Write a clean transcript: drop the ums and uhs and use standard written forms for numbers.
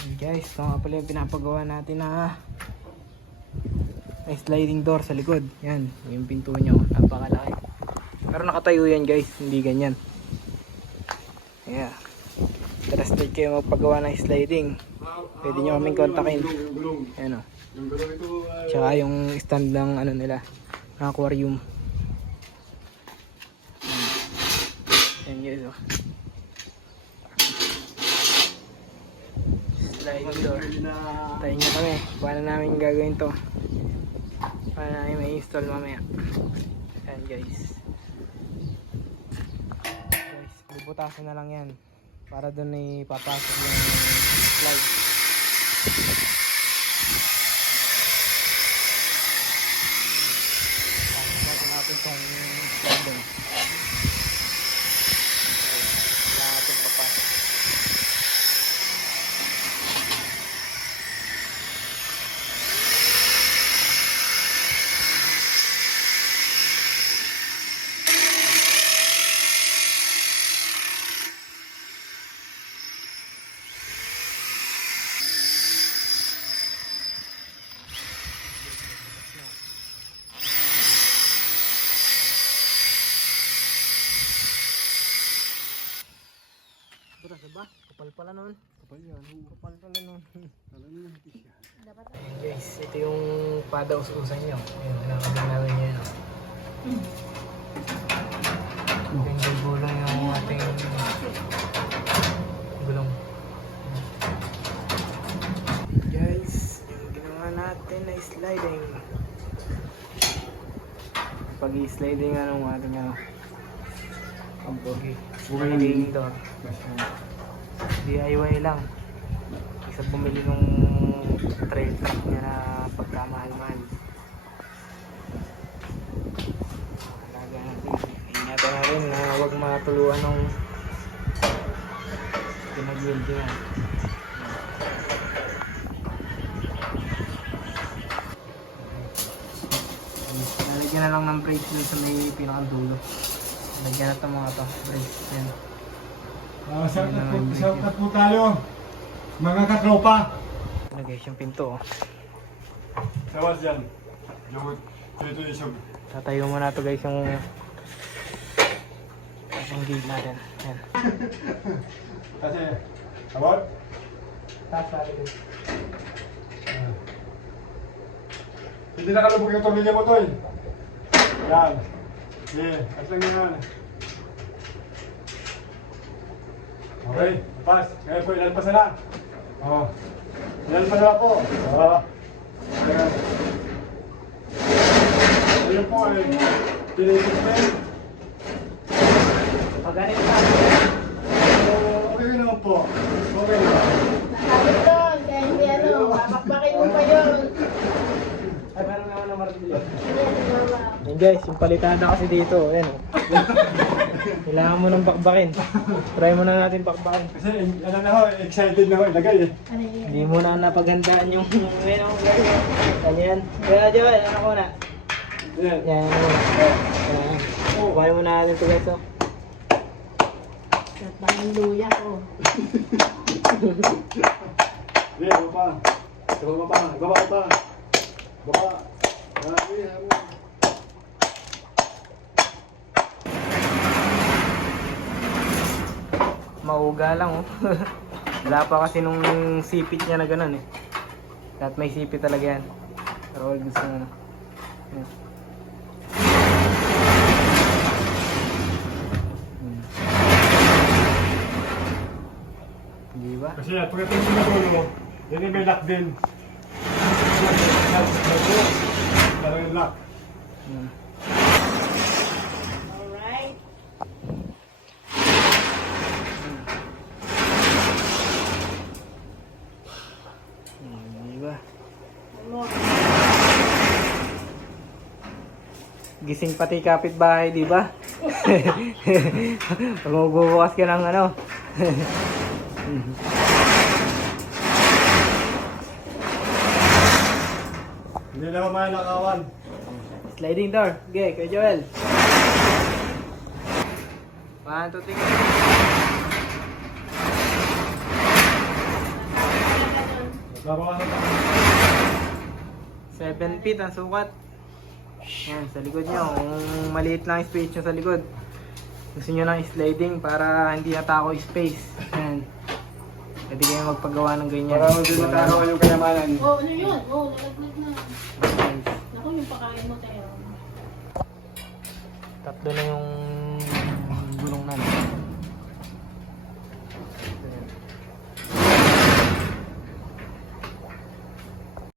And guys, ito nga pala yung pinapagawa natin na may sliding door sa likod. Yan, yung pinto nyo, napakalaki. Pero nakatayo yan guys, hindi ganyan. Yeah. Trusted kayo magpagawa ng sliding, pwede nyo kaming kontakin. Ayan o. Tsaka yung stand ng ano nila, ng aquarium. Ayan guys o. Sliding door. Tayo nyo kami, paano namin gagawin to, paano namin ma-install mamaya. Ayan guys. Bubutasan na lang yan para doon ay papasok yung slide. Pasok natin itong slide doon. Wala natin papasok. Diba? Kapal pala nun. Kapal yan. Kapal pala nun. Ayan guys, ito yung padaus-usan nyo. Ayan, nakakabing namin yan. Yung gulong yung ating gulong. Guys, yung ginawa natin na sliding. Pag i-sliding anong ating ano, ang pogi. Sliding door. DIY lang. Isa bumili nung trail truck niya na pagkamahal-mahal. Halaga natin. Ingatan na rin na huwag matuluan ng pinag-buildingan. Lalagyan na lang ng brakes dun sa may pinakadulo. Lagyan na ito mga to, brakes. Yan. Shoutout po tayo, mga katropa. Ano guys, yung pinto oh. Sawas dyan. Dito yung siyog. Tatayo mo na ito guys yung gate natin. Yan. Kasi, abot? Taas natin guys. Hindi nakalubog yung tornilyo mo to eh. Yan. At lang yan. Okay, pas. Ngayon po, ilan pa sila? Oo. Ilan pa sila po? Oo. Ayun po ay tinitik na yun. Pag-ganit pa. Okay naman po. Okay naman. Sabi doon, kaya hindi ano, papakpakin mo pa yun. Ay, meron naman ng martilyo. Hindi, Yan guys, yung palitada kasi dito. Ayan oh. Kailangan mo nang bakbakin. Try mo na natin bakbakin. Kasi ano na ho, excited na ho, ilagay eh. ano yun? Hindi mo na napaghandaan yung ano ganyan. Kaya Joel, ano ko na? Yan. Yan, ano muna. Yan. Kuhain mo na natin ito guys oh. At bang luya ko. Hindi, baba. Baba pa. Baba pa. Baba. Grabe, Mauga lang oh. Wala pa kasi nung sipit niya na ganun eh. Lahat may sipit talaga yan. Pero gusto nga na. Yan. Di ba? Kasi at pagdating mo na dulo, yan yung may lock din. Parang yung lock. Yan. Alright. Di ba? Ano? Gising pati kapitbahay, di ba? Pag magbubukas ka ng ano. Hindi na mamalakawan. Sliding door. Okay, kay Joel. 1, 2, 3. Babawasan pa. 7 feet ang sukat. Yan, sa likod nyo. Kung maliit lang space nyo sa likod, gusto nyo ng sliding para hindi natako space. Yan. Pwede kayo magpagawa ng ganyan. Para hindi matakaw yung kayamanan. Oh, ano yun? Oh, nalaglag na. Guys, Naku, yung pakain mo tayo. tatlo na yung